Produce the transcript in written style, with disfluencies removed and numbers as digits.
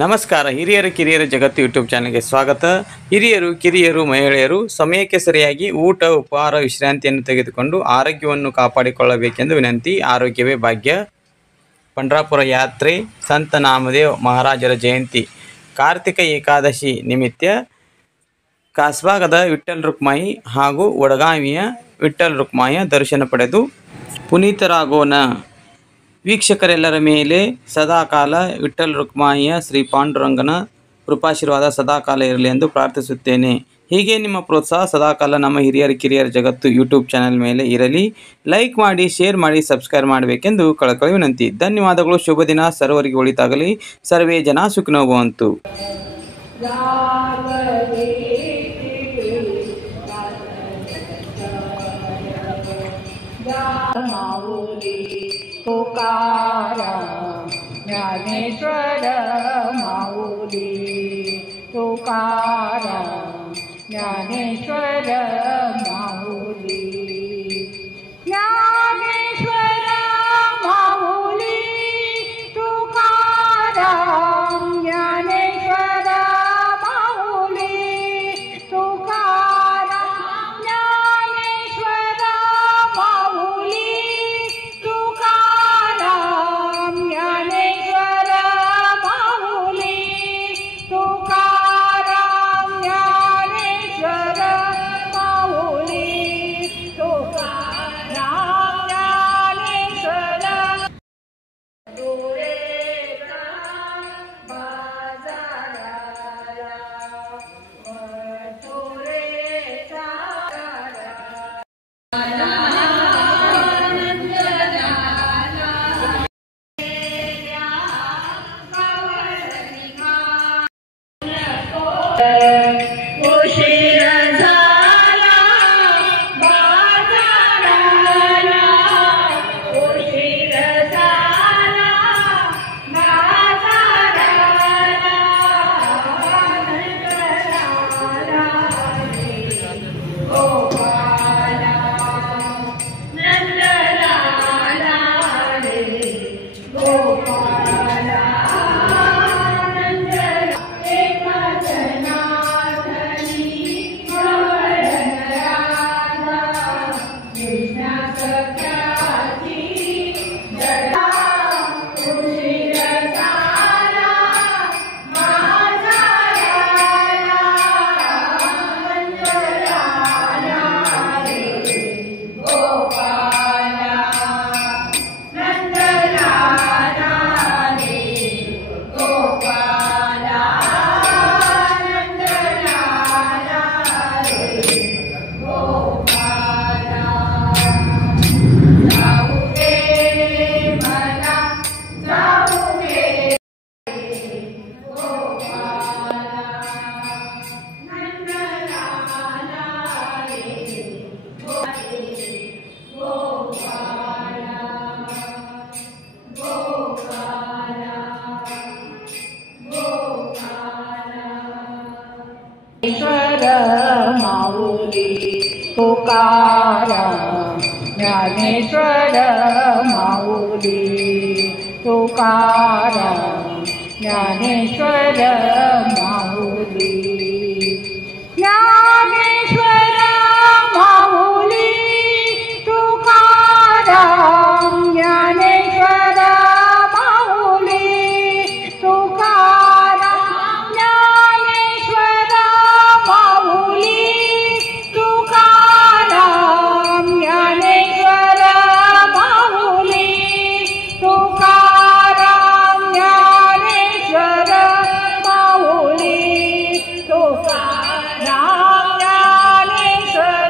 ನಮಸ್ಕಾರ. ಹಿರಿಯರು ಕಿರಿಯರು ಜಗತ್ತು ಯೂಟ್ಯೂಬ್ ಚಾನಲ್ಗೆ ಸ್ವಾಗತ. ಹಿರಿಯರು ಕಿರಿಯರು ಮಹಿಳೆಯರು ಸಮಯಕ್ಕೆ ಸರಿಯಾಗಿ ಊಟ ಉಪಹಾರ ವಿಶ್ರಾಂತಿಯನ್ನು ತೆಗೆದುಕೊಂಡು ಆರೋಗ್ಯವನ್ನು ಕಾಪಾಡಿಕೊಳ್ಳಬೇಕೆಂದು ವಿನಂತಿ. ಆರೋಗ್ಯವೇ ಭಾಗ್ಯ. ಪಂಢರಾಪುರ ಯಾತ್ರೆ, ಸಂತ ನಾಮದೇವ್ ಮಹಾರಾಜರ ಜಯಂತಿ, ಕಾರ್ತಿಕ ಏಕಾದಶಿ ನಿಮಿತ್ತ ಕಾಸ್ಬಾಗದ ವಿಠ್ಠಲ್ ರುಕ್ಮಾಯಿ ಹಾಗೂ ವಡಗಾವಿಯ ವಿಠ್ಠಲ್ ರುಕ್ಮಾಯಿಯ ದರ್ಶನ ಪಡೆದು ಪುನೀತರಾಗೋಣ. ವೀಕ್ಷಕರೆಲ್ಲರ ಮೇಲೆ ಸದಾಕಾಲ ವಿಠ್ಠಲ್ ರುಕ್ಮಾಯಿಯ ಶ್ರೀ ಪಾಂಡುರಂಗನ ಕೃಪಾಶೀರ್ವಾದ ಸದಾಕಾಲ ಇರಲಿ ಎಂದು ಪ್ರಾರ್ಥಿಸುತ್ತೇನೆ. ಹೀಗೆ ನಿಮ್ಮ ಪ್ರೋತ್ಸಾಹ ಸದಾಕಾಲ ನಮ್ಮ ಹಿರಿಯರ ಕಿರಿಯರ ಜಗತ್ತು ಯೂಟ್ಯೂಬ್ ಚಾನಲ್ ಮೇಲೆ ಇರಲಿ. ಲೈಕ್ ಮಾಡಿ, ಶೇರ್ ಮಾಡಿ, ಸಬ್ಸ್ಕ್ರೈಬ್ ಮಾಡಬೇಕೆಂದು ಕಳಕಳಿ ವಿನಂತಿ. ಧನ್ಯವಾದಗಳು. ಶುಭ ದಿನ. ಸರ್ವರಿಗೆ ಒಳಿತಾಗಲಿ. ಸರ್ವೇ ಜನ ಸುಖಿನೋ ಭವಂತು. तुकाराम ज्ञानेश्वर माऊली, तुकाराम ज्ञानेश्वर माऊली, ज्ञानेश्वर माऊली, तुकाराम ज्ञानेश्वर माऊली, तुकाराम ज्ञानेश्वर माऊली, तुकाराम ज्ञानेश्वर माऊली, तुकाराम ज्ञानेश्वर माऊली, तुकाराम ज्ञानेश्वर. डोळेचा बाजाराला डोळेचा उशीर झाला बाजाराला, उशीर झाला बाजाराला, गोपाला नंदलाला रे, गोपाला नंदलाला. एकाच नाथनी गवळण राधा, कृष्णा सख्याची जडा. उशीर झाला बाजाराला, नंदलाला रे, गोपाला नंदलाला रे, गोपाला नंदलाला रे, गोपाला. जाऊ दे मला, जाऊ दे गोपाला नंदलाला रे, गोपाला गोपाला गोपाला. ईश्वर माऊली, तुकाराम ज्ञानेश्वर माऊली, तुकाराम ज्ञानेश्वर माऊली, ज्ञानेश्वर माऊली, तुकाराम ज्ञानेश्वर माऊली, तुकाराम ज्ञानेश्वर माऊली, तुकाराम ज्ञानेश्वर माऊली, तुकाराम ज्ञानेश्वर माऊली, तुकाराम ज्ञानेश्वर.